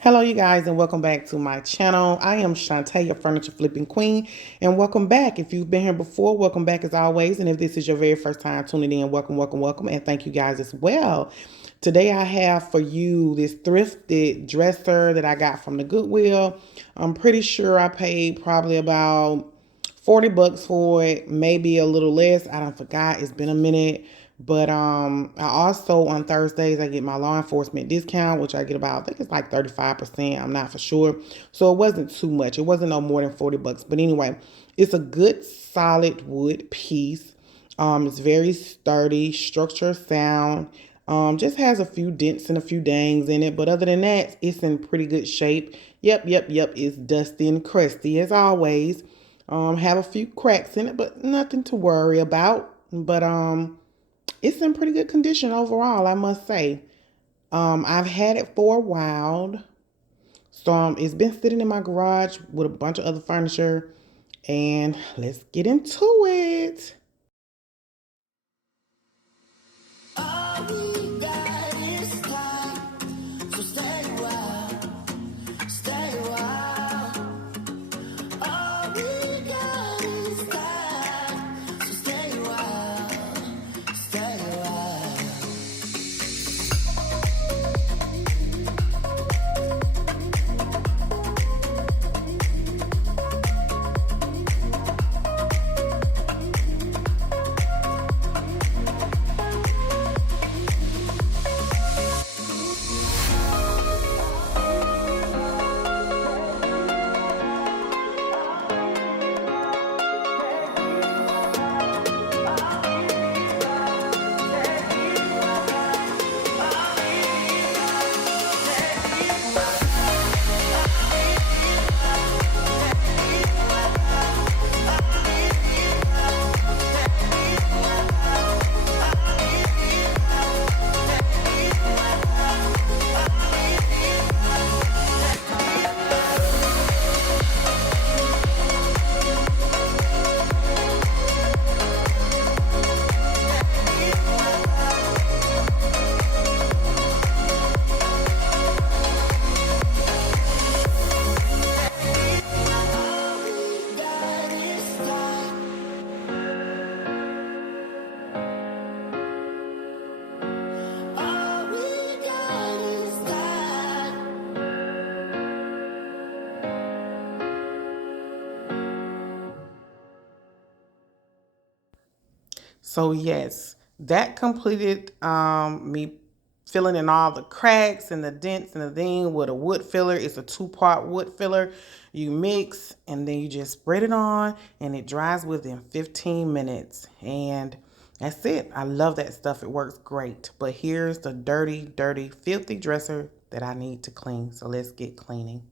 Hello, you guys, and welcome back to my channel. I am Shantae, your furniture flipping queen, and welcome back. If you've been here before, welcome back as always. And if this is your very first time tuning in, welcome, welcome, welcome, and thank you guys as well. Today I have for you this thrifted dresser that I got from the Goodwill. I'm pretty sure I paid probably about 40 bucks for it, maybe a little less. I don't forgot. It's been a minute. But I also on Thursdays I get my law enforcement discount, which I get about, I think it's like 35%. I'm not for sure. So it wasn't too much. It wasn't no more than 40 bucks. But anyway, it's a good solid wood piece. It's very sturdy, structure sound. Just has a few dents and a few dangs in it. But other than that, it's in pretty good shape. Yep. It's dusty and crusty as always. Have a few cracks in it, but nothing to worry about. But it's in pretty good condition overall, I must say. I've had it for a while. So it's been sitting in my garage with a bunch of other furniture. And let's get into it. So yes, that completed me filling in all the cracks and the dents and the thing with a wood filler. It's a 2-part wood filler. You mix and then you just spread it on and it dries within 15 minutes. And that's it. I love that stuff. It works great. But here's the dirty, filthy dresser that I need to clean. So let's get cleaning.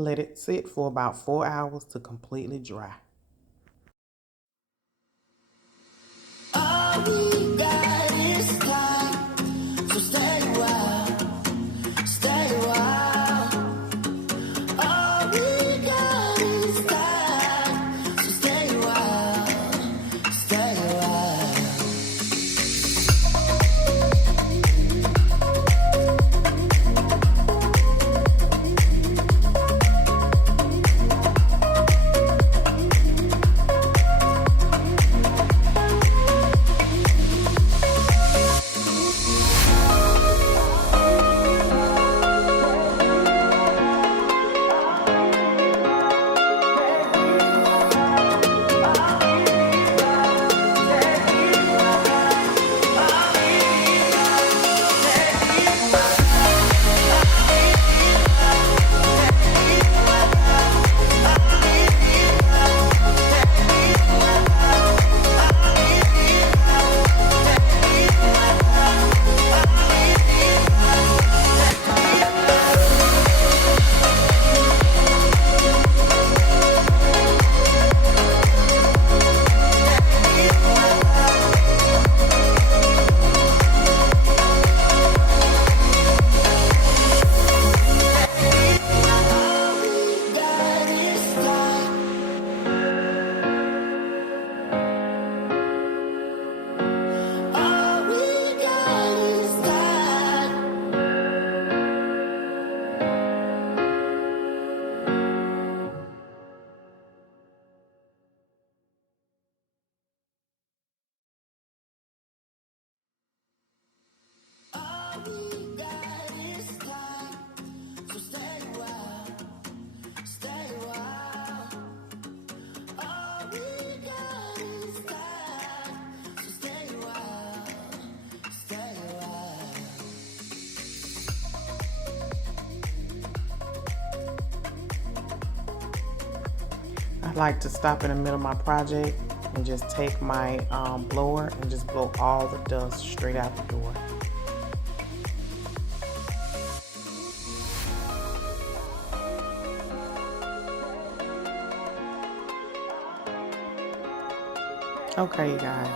Let it sit for about 4 hours to completely dry. All we got is time, so stay a while, stay a while. All we got is time, so stay a while, stay a while. I like to stop in the middle of my project and just take my blower and just blow all the dust straight out the door. Okay, you guys,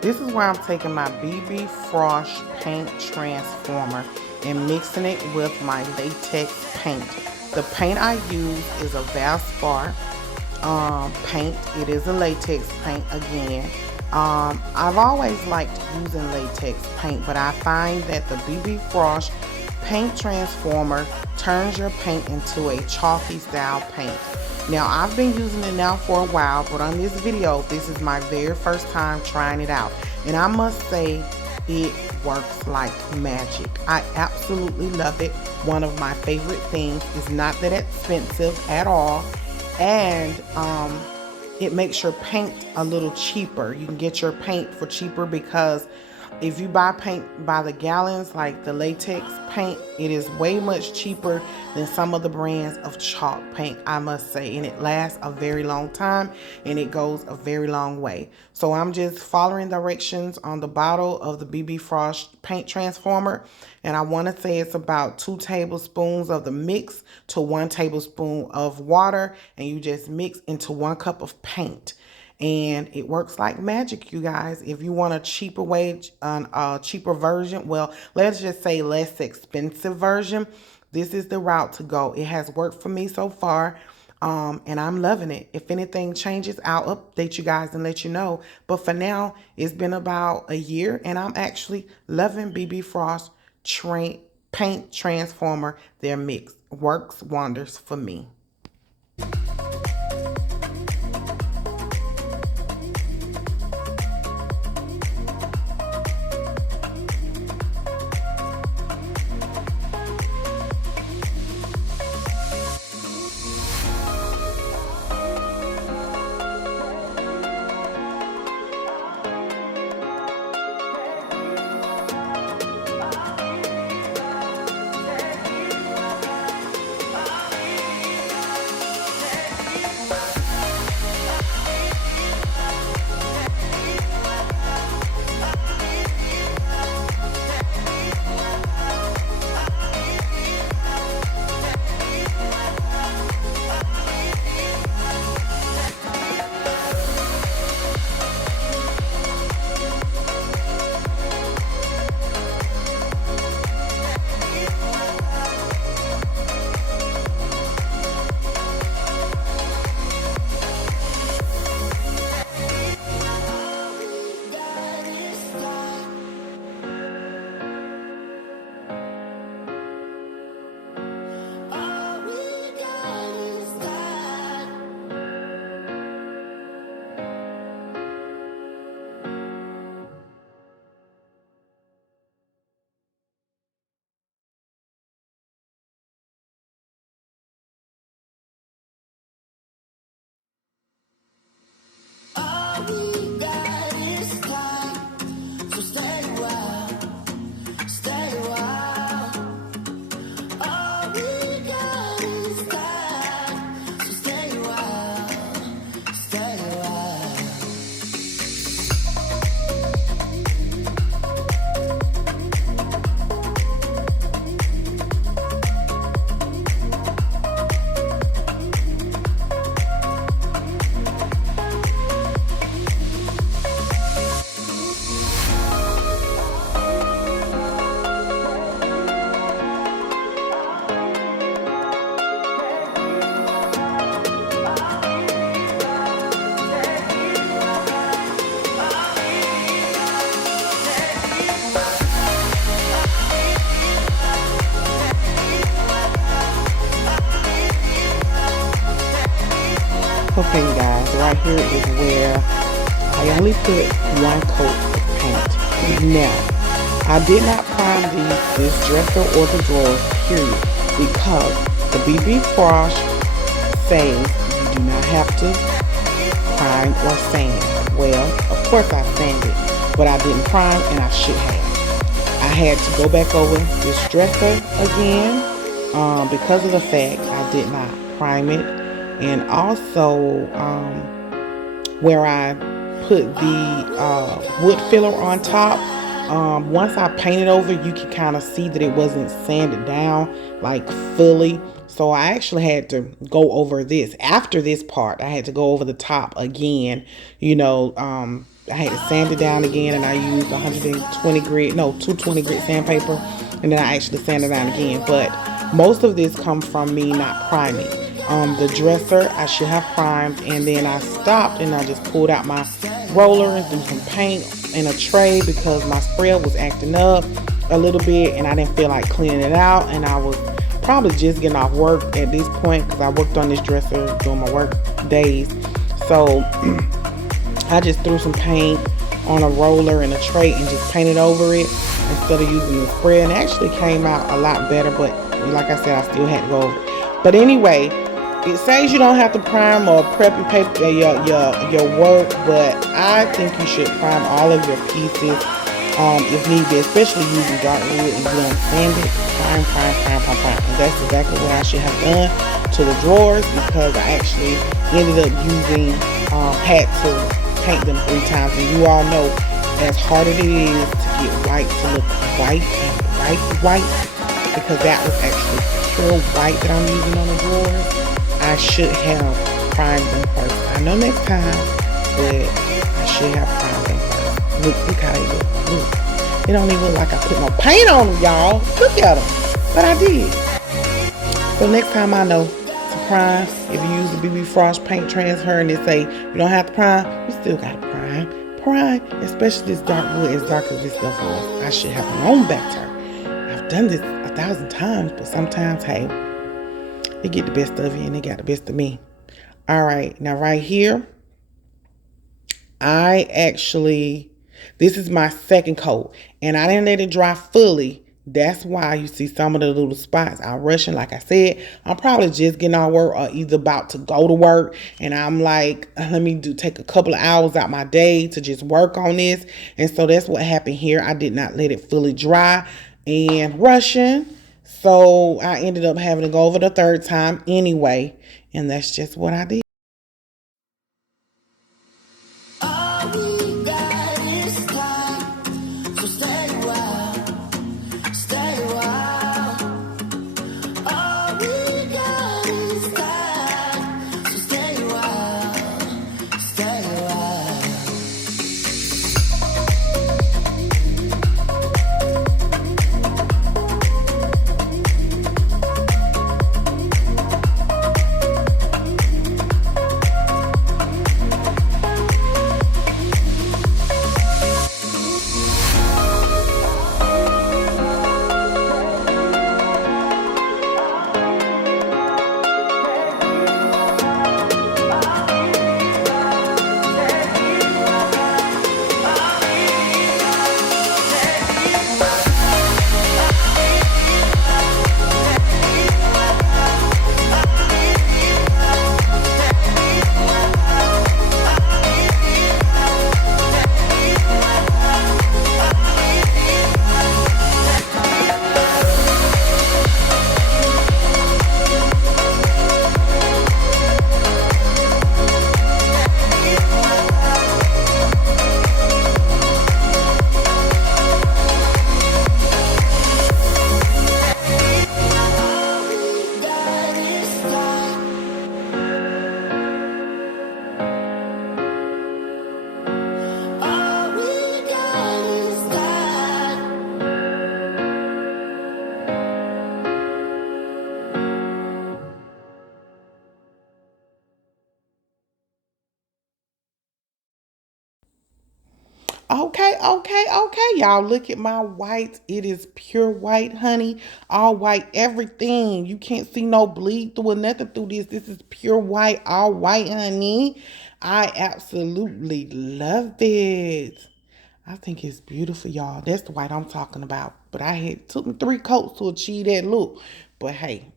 this is where I'm taking my BB Frost paint transformer and mixing it with my latex paint. The paint I use is a Valspar paint. It is a latex paint again. I've always liked using latex paint, but I find that the BB Frost paint transformer turns your paint into a chalky style paint. Now, I've been using it now for a while, but on this video, this is my very first time trying it out. And I must say, it works like magic. I absolutely love it. One of my favorite things. It's not that expensive at all. And it makes your paint a little cheaper. You can get your paint for cheaper because if you buy paint by the gallons, like the latex paint, it is way much cheaper than some of the brands of chalk paint, I must say. And it lasts a very long time and it goes a very long way. So I'm just following directions on the bottle of the BB Frost paint transformer. And I want to say it's about 2 tablespoons of the mix to 1 tablespoon of water. And you just mix into 1 cup of paint. And it works like magic, you guys. If you want a cheaper way, a cheaper version, well, let's just say less expensive version, this is the route to go. It has worked for me so far, and I'm loving it. If anything changes, I'll update you guys and let you know. But for now, it's been about a year, and I'm actually loving BB Frost paint transformer. Their mix works wonders for me. Okay, you guys, right here is where I only put one coat of paint. Now, I did not prime this dresser or the drawers, period, because the BB Frosh says you do not have to prime or sand. Well, of course I sanded, but I didn't prime, and I should have. I had to go back over this dresser again because of the fact I did not prime it, and also where I put the wood filler on top. Once I painted over, you can kind of see that it wasn't sanded down like fully. So I actually had to go over this. After this part, I had to go over the top again. You know, I had to sand it down again, and I used 220 grit sandpaper, and then I actually sanded it down again. But most of this comes from me not priming. The dresser I should have primed, and then I stopped and I just pulled out my roller and threw some paint in a tray because my spread was acting up a little bit and I didn't feel like cleaning it out, and I was probably just getting off work at this point because I worked on this dresser during my work days. So I just threw some paint on a roller in a tray and just painted over it instead of using the spread, and it actually came out a lot better, but like I said, I still had to go over it. But anyway, it says you don't have to prime or prep your paper, your work, but I think you should prime all of your pieces if need be, especially using dark wood and you don't sand it. Prime. And that's exactly what I should have done to the drawers, because I actually ended up using, had to paint them 3 times. And you all know, as hard as it is to get white to look white and white, because that was actually pure white that I'm using on the drawers, I should have primed them first. I know next time, but I should have primed them first. Look how they look. It don't even look like I put no paint on them, y'all. Look at them. But I did. So next time I know to prime. If you use the BB Frosh paint transfer and they say you don't have to prime, you still got to prime. Prime, especially this dark wood, as dark as this stuff was. I should have known better. I've done this 1,000 times, but sometimes, hey, they get the best of you and they got the best of me. All right, now right here, this is my second coat, and I didn't let it dry fully. That's why you see some of the little spots. I'm rushing, like I said. I'm probably just getting out of work or either about to go to work, and I'm like, let me take a couple of hours out my day to just work on this. And so that's what happened here. I did not let it fully dry and rushing. So I ended up having to go over the 3rd time anyway, and that's just what I did. All we got is time, so stay a while, stay a while. All we got is time, so stay a while, stay a while. Okay. Y'all look at my white. It is pure white, honey. All white, everything. You can't see no bleed through or nothing through this. This is pure white, all white, honey. I absolutely love it. I think it's beautiful, y'all. That's the white I'm talking about. But I had took me 3 coats to achieve that look. But hey,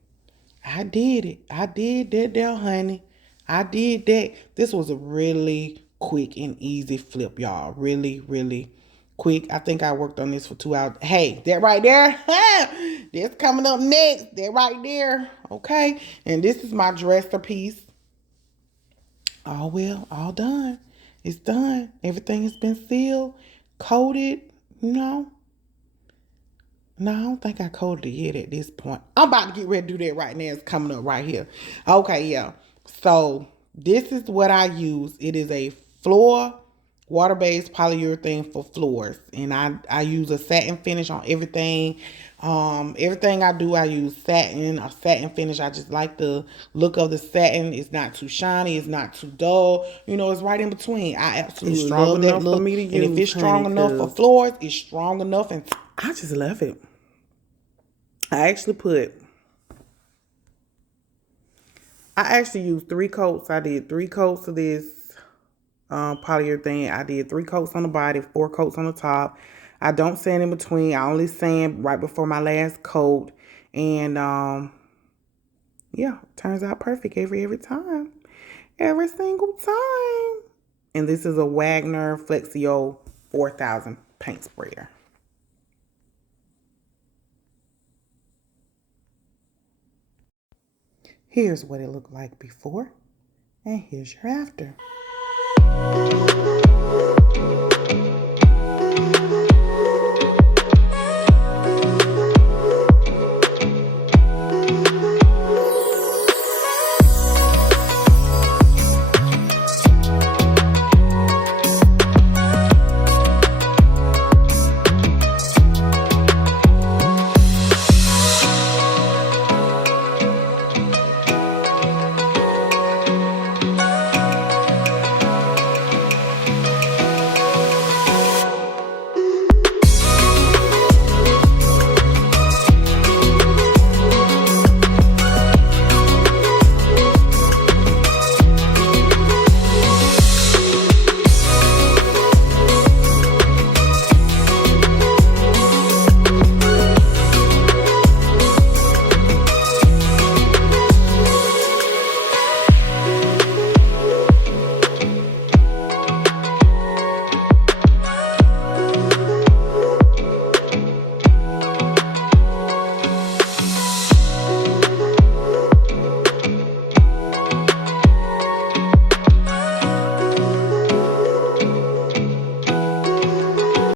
I did it. I did that there, honey. I did that. This was a really quick and easy flip, y'all. Really, really quick. I think I worked on this for 2 hours. Hey, that right there. That's coming up next. That right there. Okay. And this is my dresser piece. All well, all done. It's done. Everything has been sealed, coated. No, no, I don't think I coded it yet at this point. I'm about to get ready to do that right now. It's coming up right here. Okay, yeah. So this is what I use. It is a floor water-based polyurethane for floors. And I use a satin finish on everything. Everything I do, I use satin, a satin finish. I just like the look of the satin. It's not too shiny, it's not too dull. You know, it's right in between. I absolutely love that look. And if it's strong enough for floors, it's strong enough, and I just love it. I actually used 3 coats. I did 3 coats of this polyurethane. I did 3 coats on the body, 4 coats on the top. I don't sand in between. I only sand right before my last coat. And yeah, turns out perfect every time. Every single time. And this is a Wagner Flexio 4000 paint sprayer. Here's what it looked like before, and here's your after.